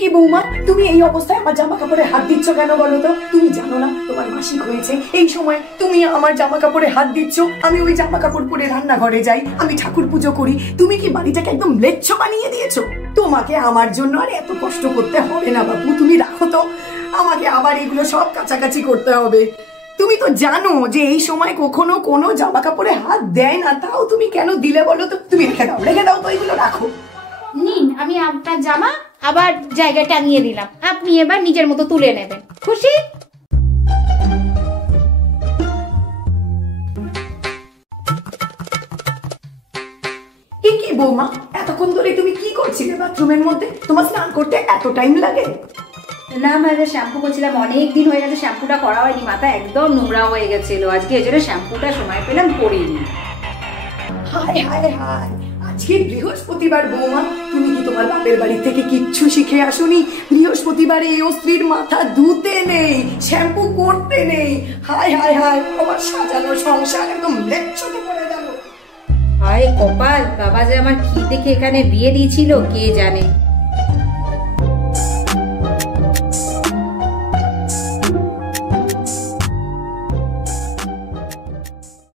কি বৌমা, তুমি এই অবস্থায় আমার জামা কাপড়ে হাত দিচ্ছ কেন বলো তো? তুমি জানো না তোমার মাসিক হয়েছে, এই সময় তুমি আমার জামা কাপড়ে হাত দিচ্ছ? আমি ওই জামা কাপড় পরে রান্নাঘরে যাই, আমি ঠাকুর পুজো করি, তুমি কি বাড়িটাকে একদম ম্লেচ্ছ বানিয়ে দিয়েছো। তোমাকে আমার জন্য আর এত কষ্ট করতে হবে না বাপু, তুমি রাখো তো, আমাকে আবার এগুলো সব কাছাকাছি করতে হবে। তুমি তো জানো যে এই সময় কখনো কোনো জামা কাপড়ে হাত দেয় না, তাও তুমি কেন দিলে বলো তো? তুমি রেখে দাও তো, এগুলো রাখো। নিন, আমি আপনার জামা আবার জায়গায় টাঙিয়ে দিলাম, আপনি এবার নিজের মতো তুলে নেবেন। খুশি? কি বৌমা, এতক্ষণ ধরে তুমি কি করছিলে বাথরুমের মধ্যে? তোমার স্নান করতে এত টাইম লাগে? না মানে শ্যাম্পু করছিলাম, অনেক দিন হয়ে গেছে শ্যাম্পুটা করা হয়নি, মাথা একদম নোংরা হয়ে গেছিল, আজকে এই জন্য শ্যাম্পুটা সময় পেলাম করিনি। হায় হায় হায়, আজকে বৃহস্পতিবার বৌমা, তুমি কি তোমার বাপের বাড়ি থেকে কিচ্ছু শিখে আসোনি? বৃহস্পতিবারে এও স্ত্রীর মাথা ধুতে নেই, শ্যাম্পু করতে নেই। হায় হায় হায়, আমার সাজানো সংসার একদম ম্লেচ্ছতে পড়ে গেল। হায় কপাল, বাবা যে আমার কি দেখে এখানে বিয়ে দিয়েছিল কে জানে।